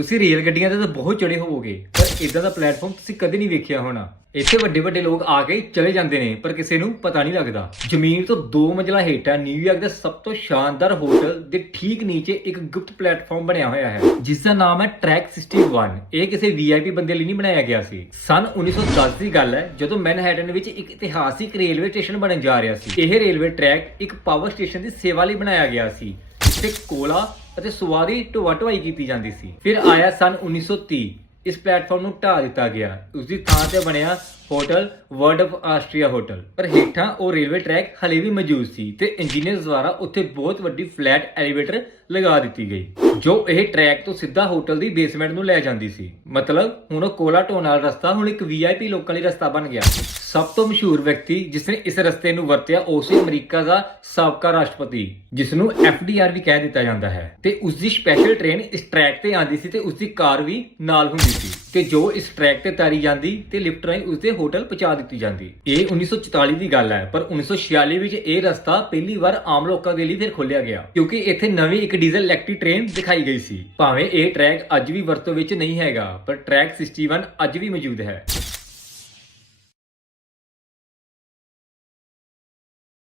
ਤੁਸੀਂ ਰੇਲ ਗੱਡੀਆਂ ਤੇ ਤਾਂ ਬਹੁਤ ਚੜੇ ਹੋਵੋਗੇ, ਪਰ ਇਦਾਂ ਦਾ ਪਲੇਟਫਾਰਮ ਤੁਸੀਂ ਕਦੇ ਨਹੀਂ ਵੇਖਿਆ ਹੋਣਾ। ਇੱਥੇ ਵੱਡੇ ਵੱਡੇ ਲੋਕ ਆ ਕੇ ਚਲੇ ਜਾਂਦੇ ਨੇ, ਪਰ ਕਿਸੇ ਨੂੰ ਪਤਾ ਨਹੀਂ ਲੱਗਦਾ। ਜ਼ਮੀਨ ਤੋਂ ਦੋ ਮੰਜ਼ਲਾ ਹੇਠਾਂ ਨਿਊਯਾਰਕ ਦਾ ਸਭ ਤੋਂ ਸ਼ਾਨਦਾਰ ਹੋਟਲ ਦੇ ਠੀਕ ਨੀਚੇ ਇੱਕ ਗੁਪਤ ਪਲੇਟਫਾਰਮ ਬਣਿਆ ਹੋਇਆ ਹੈ, ਜਿਸ ਦਾ ਨਾਮ ਹੈ ਟਰੈਕ 61 ਇਹ ਕਿਸੇ ਵੀਆਈਪੀ ਬੰਦੇ ਲਈ ਨਹੀਂ ਬਣਾਇਆ ਗਿਆ ਸੀ। ਸਨ 1910 ਦੀ ਗੱਲ ਹੈ, ਜਦੋਂ ਮੈਨਹੈਟਨ ਵਿੱਚ ਇੱਕ ਇਤਿਹਾਸਿਕ ਰੇਲਵੇ ਸਟੇਸ਼ਨ ਬਣਨ ਜਾ ਰਿਹਾ ਸੀ, ਇਹ ਰੇਲਵੇ ਟਰੈਕ ਇੱਕ ਪਾਵਰ ਸਟੇਸ਼ਨ ਦੀ ਸੇਵਾ ਲਈ ਬਣਾਇਆ ਗਿਆ ਸੀ। ਜਿੱਥੇ ਕੋਲਾ ਅਤੇ ਸਵਾਰੀ ਢੋਆ ਢੁਆਈ ਕੀਤੀ ਜਾਂਦੀ ਸੀ। ਫਿਰ ਆਇਆ ਸਨ 1930 ਇਸ ਪਲੇਟਫਾਰਮ ਨੂੰ ਢਾ ਦਿੱਤਾ ਗਿਆ। ਉਸ ਦੀ ਥਾਂ ਤੇ ਬਣਿਆ hotel world of Austria hotel ਪਰ ਹੇਠਾਂ ਉਹ ਰੇਲਵੇ ਟਰੈਕ ਹਲੇ ਵੀ ਮੌਜੂਦ ਸੀ ਤੇ ਇੰਜੀਨੀਅਰਸ ਦੁਆਰਾ ਉੱਥੇ ਬਹੁਤ ਵੱਡੀ ਫਲੈਟ ਐਲੀਵੇਟਰ ਲਗਾ ਦਿੱਤੀ ਗਈ। ਜੋ ਇਹ ਟਰੈਕ ਤੋਂ ਸਿੱਧਾ ਹੋਟਲ ਦੀ ਬੇਸਮੈਂਟ ਨੂੰ ਲੈ ਜਾਂਦੀ ਸੀ। ਮਤਲਬ ਹੁਣ ਉਹ ਕੋਲਾ ਢੋਣ ਵਾਲਾ ਰਸਤਾ, ਹੁਣ ਇੱਕ ਵੀਆਈਪੀ ਲੋਕਾਂ ਲਈ ਰਸਤਾ ਬਣ ਗਿਆ। ਸਭ ਤੋਂ ਮਸ਼ਹੂਰ ਵਿਅਕਤੀ ਜਿਸ ਨੇ ਇਸ ਰਸਤੇ ਨੂੰ ਵਰਤਿਆ, ਉਹ ਸੀ ਅਮਰੀਕਾ ਦਾ ਸਾਬਕਾ ਰਾਸ਼ਟਰਪਤੀ, ਜਿਸ ਨੂੰ ਐਫਡੀਆਰ ਵੀ ਕਹਿ ਦਿੱਤਾ ਜਾਂਦਾ ਹੈ। ਤੇ ਉਸ ਦੀ ਸਪੈਸ਼ਲ ਟ੍ਰੇਨ ਇਸ ਟਰੈਕ ਤੇ ਆਂਦੀ ਸੀ ਤੇ ਉਸ ਦੀ ਕਾਰ ਵੀ ਨਾਲ ਹੁੰਦੀ ਸੀ। ਤੇ ਜੋ ਇਸ ਟਰੈਕ ਤੇ ਤਾਰੀ ਜਾਂਦੀ ਤੇ ਲਿਫਟ ਰਾਹੀਂ ਉਸ ਦੇ ਹੋਟਲ ਪਹੁੰਚਾ ਦਿੱਤੀ ਜਾਂਦੀ। ਇਹ 1944 ਦੀ ਗੱਲ ਹੈ, ਪਰ 1946 ਵਿੱਚ ਇਹ ਰਸਤਾ ਪਹਿਲੀ ਵਾਰ ਆਮ ਲੋਕਾਂ ਦੇ ਲਈ ਫਿਰ ਖੋਲ੍ਹਿਆ ਗਿਆ। ਕਿਉਂਕਿ ਇੱਥੇ ਨਵੀਂ ਇੱਕ ਡੀਜ਼ਲ ਇਲੈਕਟ੍ਰਿਕ ਟ੍ਰੇਨ ਦਿਖਾਈ ਗਈ ਸੀ। ਭਾਵੇਂ ਇਹ ਟਰੈਕ ਅੱਜ ਵੀ ਵਰਤੋਂ ਵਿੱਚ ਨਹੀਂ ਹੈਗਾ, ਪਰ ਟਰੈਕ 61 ਅੱਜ ਵੀ ਮੌਜੂਦ ਹੈ।